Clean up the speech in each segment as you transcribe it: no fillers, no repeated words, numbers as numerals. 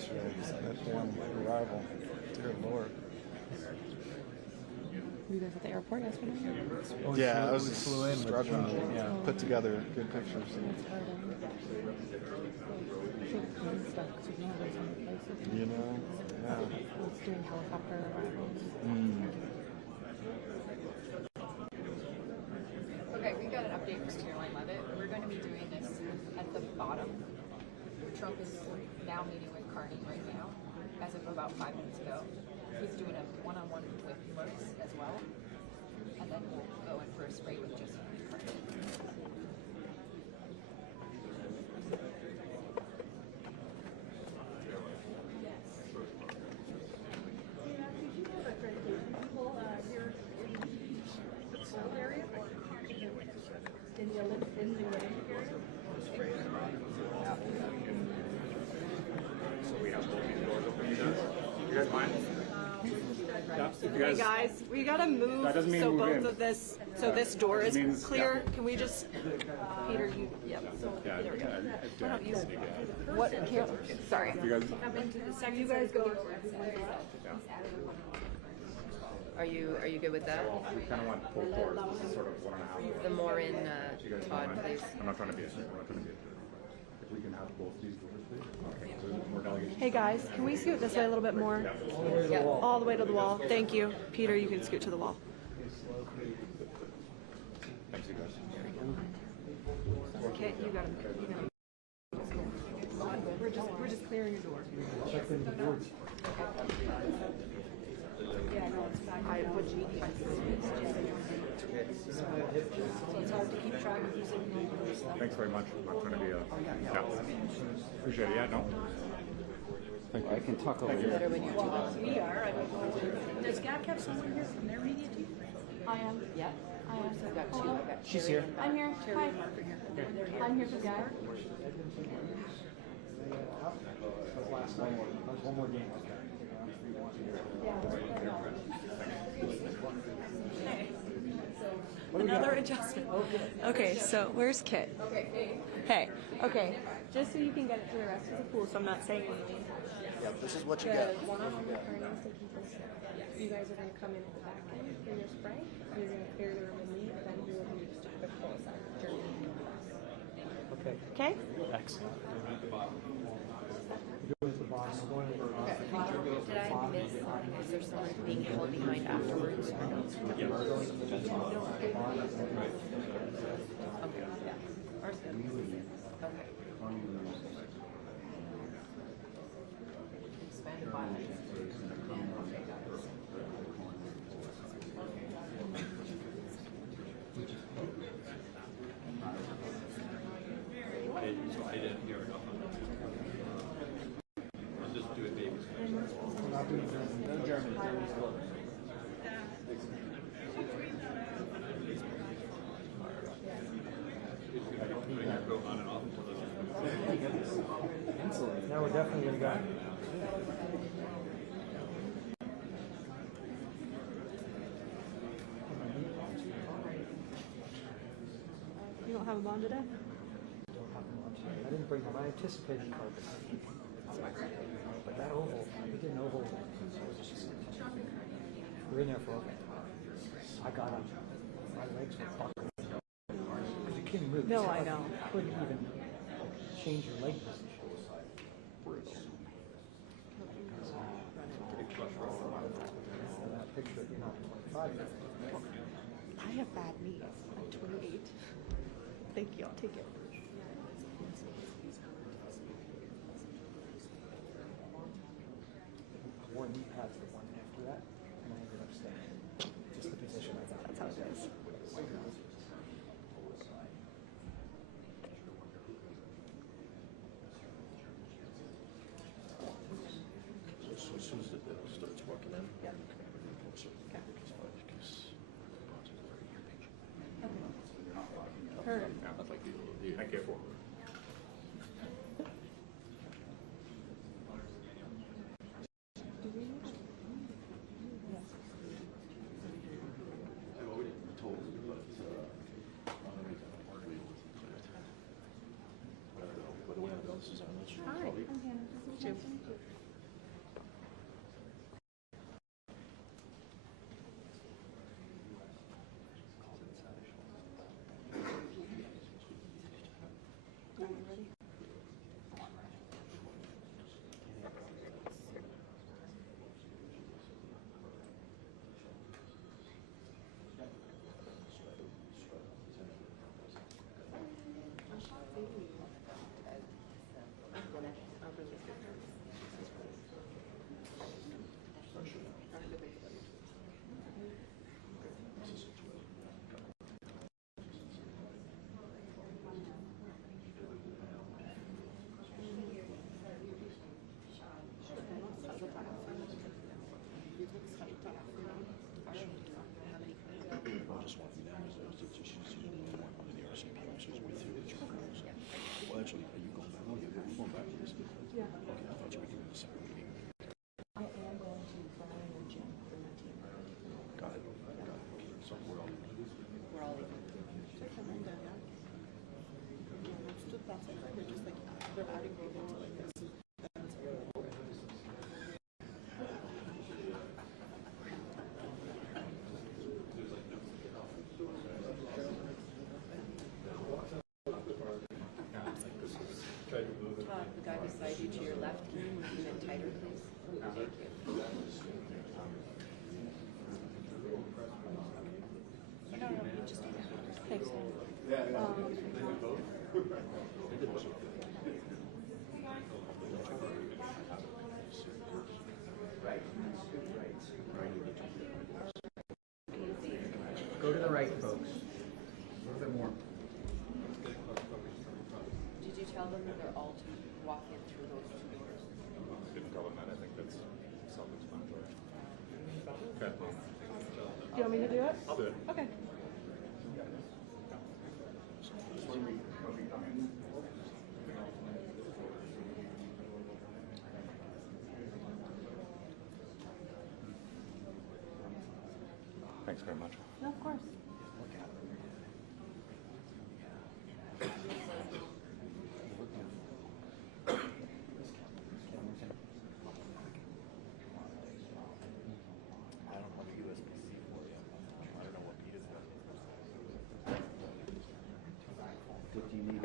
yesterday. That one arrival. Dear Lord. Were you guys at the airport yesterday? Oh, yeah, I was struggling to put together good pictures. You know, yeah. It's doing helicopter arrivals. Okay, we got an update for Caroline Levitt. We're going to be doing this at the bottom. Trump is now meeting with Carney right now, as of about 5 minutes ago. He's doing a one-on-one with Mertz as well, and then we'll go in for a spray with just Carney. Hey guys, we gotta move so both of this, so this door is clear. Can we just, Peter, you, yep. There we go. Why don't you, what, here, sorry. You guys go. Are you good with that? We kind of want both doors. This is sort of 1.5. The more in Todd, please. I'm not trying to be a jerk. If we can have both these doors, please. Okay. So more delegation. Hey guys, can we scoot this way a little bit more? Yeah. All the way to the wall. Thank you. Peter, you can scoot to the wall. Thanks, you guys. Okay, you got him. We're just clearing your door. Yeah, no, it's fine. I put you. So it's hard to keep track of who's in the stuff. Thanks very much. I'm not trying to be a. Yeah. Appreciate it. Yeah, no. Thank you. I can talk over Better here. when you're too. We are. I don't know. Does Gab have someone here from their media team? I am. Yeah. I am. I've got two. I've got She's Terry here. and I'm here. Hi. I'm here for Gab. Last night, one more game. Another adjustment. Okay, so where's Kit? Hey, okay. Just so you can get it to the rest of the pool, so I'm not saying anything. Yep, this is what you The get. one-on-one with Carney is taking place. You guys are going to come in at the back end for your spray. You're going to clear the room with me, and then we will do just a quick close-up during the class. Okay. Okay? Excellent. Did I miss? Is there someone being held behind afterwards or no? Okay. Yeah. Ours good. Okay. Expand by. So I didn't hear enough of it. I'll just do it, baby. No German. German's close. Go on and off until this. Now we're definitely going to go. You don't have a bond today? I didn't bring them. I anticipated carpet. But that oval, we did an oval. We were in there for a I got up. My legs were buckling. Because you couldn't move. No, I know. You couldn't even change your leg position. That picture, you know, 25 minutes. I have bad knees. I'm 28. Thank you. I'll take it. I wore knee pads the one after that, and I ended up staying. Just the position I got. That's how it is. So as soon as it starts working in, Yep. closer. Okay. Yeah, that's like the I care for. I've already told, but the way I know this is on, Hi. I'm Hannah. No, you just do that. Thanks. Go to the right, folks. A little bit more. Did you tell them that they're all to walk in through those two doors? Didn't tell them that. I think that's self-explanatory. Okay. Do you want me to do it? I'll do it. Okay. Thanks very much. No, of course. I don't have a USB-C for you. I don't know what Pete is doing. What do you need?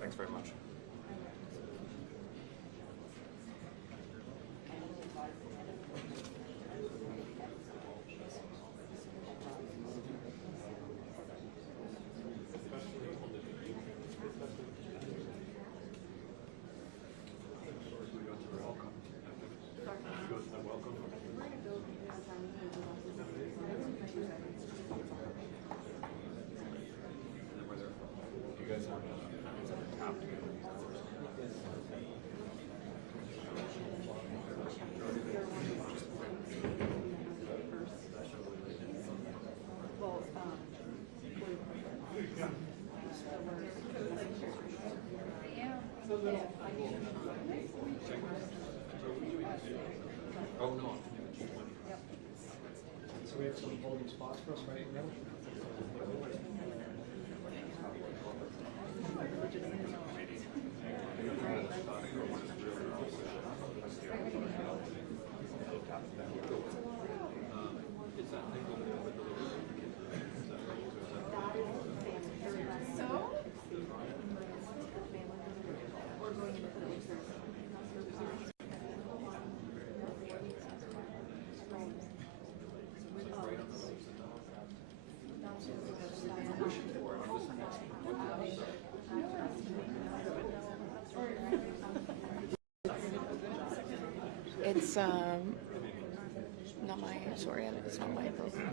Thanks very much. So we have some holding spots for us right now. It's not my, sorry, it's not my program.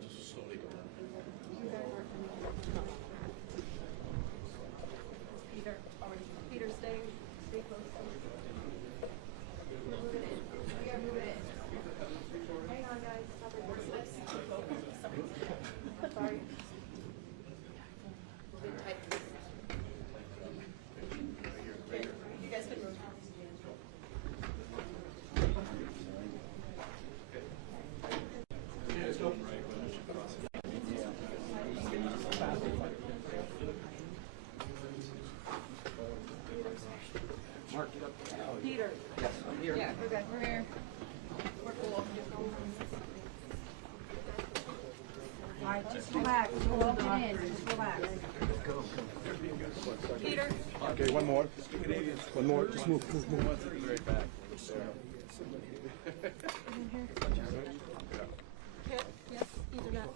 Just slowly go down. Peter, stay close. We are moving it. Hang on, guys. right, just relax. Hold it in. Just relax. Peter. Okay, one more. One more. Just move. Kit, yes, Ethernet.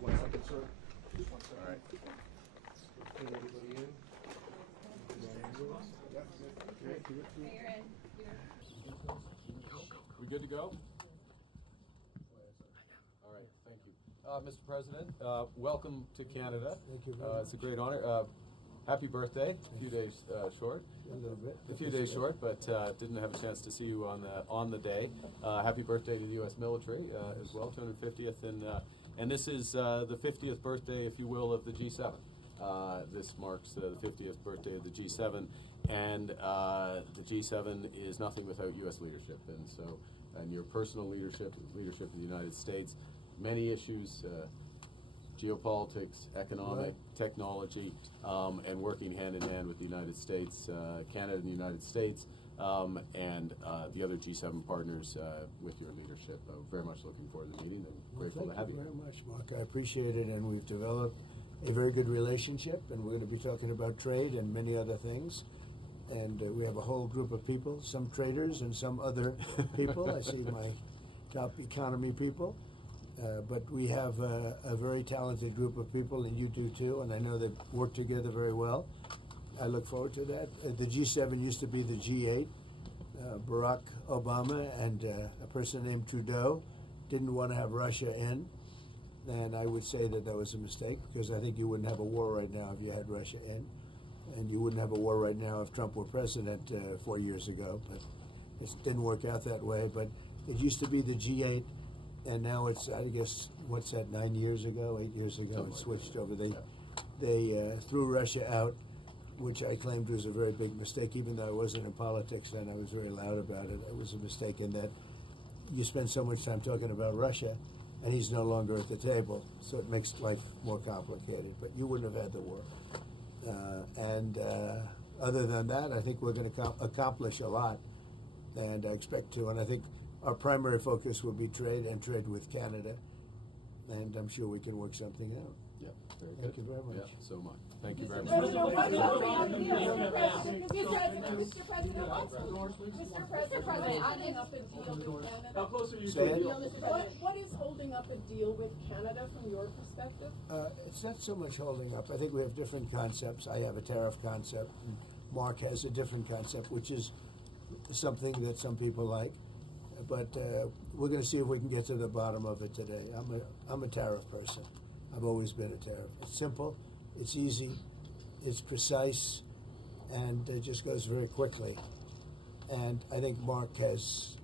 One second, sir. All right. We good to go? All right, thank you. Mr. President, welcome to Canada. Thank you very much. It's a great honor. Happy birthday. A few days short. A little bit. A few days short, but didn't have a chance to see you on the day. Happy birthday to the U.S. military as well, 250th, and this is the 50th birthday, if you will, of the G7. This marks the 50th birthday of the G7, and the G7 is nothing without U.S. leadership, and your personal leadership of the United States, many issues. Geopolitics, economic, technology, and working hand in hand with the United States, Canada and the United States, and the other G7 partners with your leadership. Very much looking forward to the meeting and grateful to have you. Thank you very much, Mark. I appreciate it, and we've developed a very good relationship, and we're going to be talking about trade and many other things. And we have a whole group of people, some traders and some other people. I see my top economy people. But we have a very talented group of people, and you do too, and I know they work together very well. I look forward to that. The G7 used to be the G8. Barack Obama and a person named Trudeau didn't want to have Russia in, and I would say that was a mistake, because I think you wouldn't have a war right now if you had Russia in, and you wouldn't have a war right now if Trump were president 4 years ago, but it didn't work out that way. But it used to be the G8. And now it's, I guess, what's that, 8 years ago, it switched over. They threw Russia out, which I claimed was a very big mistake, even though I wasn't in politics then. I was very loud about it. It was a mistake in that you spend so much time talking about Russia, and he's no longer at the table, so it makes life more complicated. But you wouldn't have had the war. Other than that, I think we're going to accomplish a lot, and I expect to. And I think our primary focus will be trade and trade with Canada, and I'm sure we can work something out. Yeah, very good. Thank you very much. Yeah, so much. Thank you very much. Mr. President, adding up a deal with Canada. How close are you to a deal? What is holding up a deal with Canada from your perspective? It's not so much holding up. I think we have different concepts. I have a tariff concept, and Mark has a different concept, which is something that some people like. But we're going to see if we can get to the bottom of it today. I'm a tariff person. I've always been a tariff. It's simple, it's easy, it's precise, and it just goes very quickly. And I think Mark has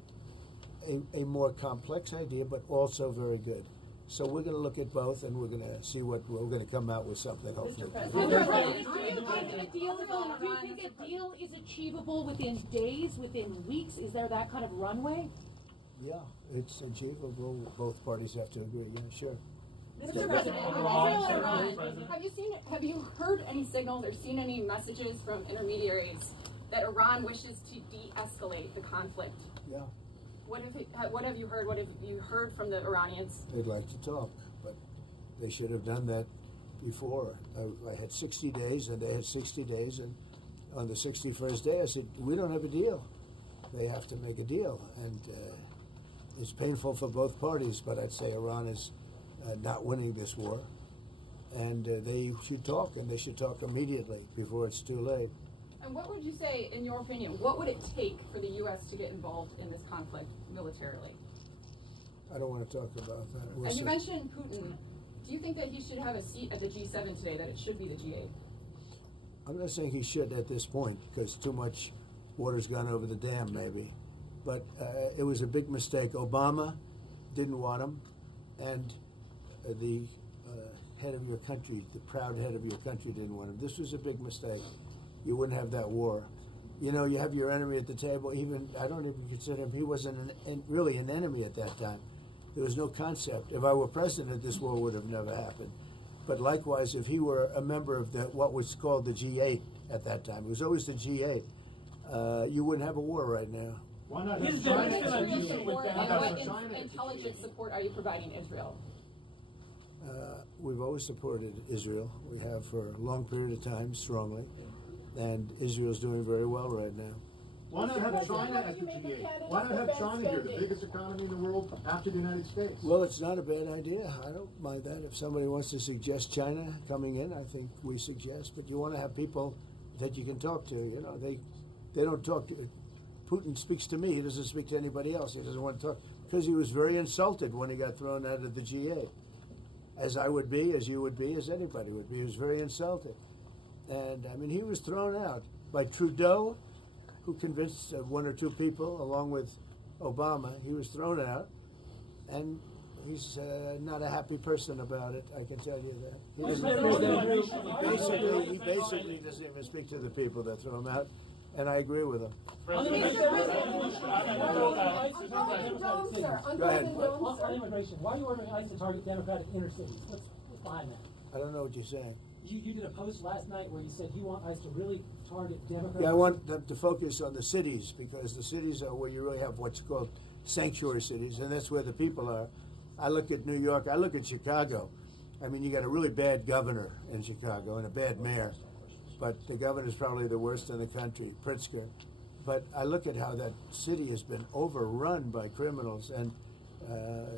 a more complex idea, but also very good. So we're going to look at both, and we're going to see what we're going to come out with something, hopefully. Do you think a deal is achievable within days, within weeks? Is there that kind of runway? Yeah, it's achievable. Both parties have to agree. Yeah, sure. Mr. President, have you heard any signals or seen any messages from intermediaries that Iran wishes to de-escalate the conflict? Yeah. What have you heard? What have you heard from the Iranians? They'd like to talk, but they should have done that before. I had 60 days, and they had 60 days, and on the 61st day, I said, we don't have a deal. They have to make a deal, and it's painful for both parties, but I'd say Iran is not winning this war, and they should talk, and they should talk immediately before it's too late. And what would you say, in your opinion, what would it take for the U.S. to get involved in this conflict militarily? I don't want to talk about that. And you mentioned Putin. Do you think that he should have a seat at the G7 today, that it should be the G8? I'm not saying he should at this point, because too much water's gone over the dam, maybe. But it was a big mistake. Obama didn't want him, and the head of your country, the proud head of your country, didn't want him. This was a big mistake. You wouldn't have that war. You know, you have your enemy at the table. Even I don't even consider him. He wasn't really an enemy at that time. There was no concept. If I were president, this war would have never happened. But likewise, if he were a member of what was called the G8 at that time, it was always the G8. You wouldn't have a war right now. Why not? And what intelligence support are you providing Israel? We've always supported Israel. We have for a long period of time, strongly. And Israel's doing very well right now. Why not have China at the G8? Why not have China here, the biggest economy in the world after the United States? Well, it's not a bad idea. I don't mind that. If somebody wants to suggest China coming in, I think we suggest. But you want to have people that you can talk to. You know, they don't talk to. Putin speaks to me. He doesn't speak to anybody else. He doesn't want to talk because he was very insulted when he got thrown out of the G8. As I would be, as you would be, as anybody would be. He was very insulted. And, I mean, he was thrown out by Trudeau, who convinced one or two people, along with Obama. He was thrown out. And he's not a happy person about it, I can tell you that. He basically doesn't even speak to the people that throw him out. And I agree with him. Go ahead. On immigration, why are you ordering ICE to target Democratic inner cities? What's behind that? I don't know what you're saying. You did a post last night where you said you want ICE to really target Democratic. Yeah, I want them to focus on the cities because the cities are where you really have what's called sanctuary cities, and that's where the people are. I look at New York. I look at Chicago. I mean, you got a really bad governor in Chicago and a bad mayor. But the governor's probably the worst in the country, Pritzker. But I look at how that city has been overrun by criminals. And,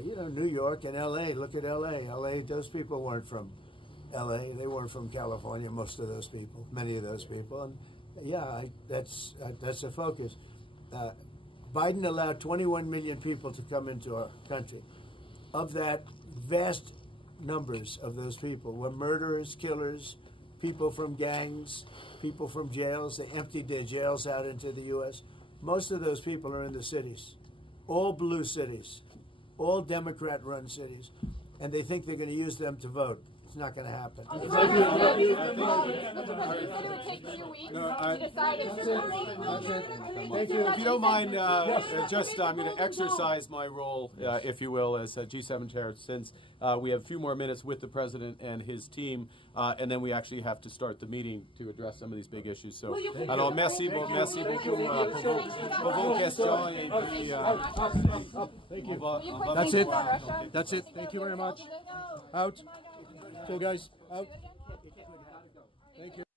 you know, New York and L.A., look at L.A. L.A., those people weren't from L.A., they weren't from California, most of those people, many of those people. And, yeah, that's the focus. Biden allowed 21 million people to come into our country. Of that, vast numbers of those people were murderers, killers, people from gangs, people from jails. They emptied their jails out into the U.S. Most of those people are in the cities, all blue cities, all Democrat-run cities, and they think they're going to use them to vote. It's not going to happen. Thank you. If you don't mind, I'm going to exercise my role, if you will, as G7 chair, since we have a few more minutes with the president and his team, and then we actually have to start the meeting to address some of these big issues. So, alors merci beaucoup pour vos questions et puis. Thank you. That's it. That's it. Thank you very much. Out. So guys, out. Thank you.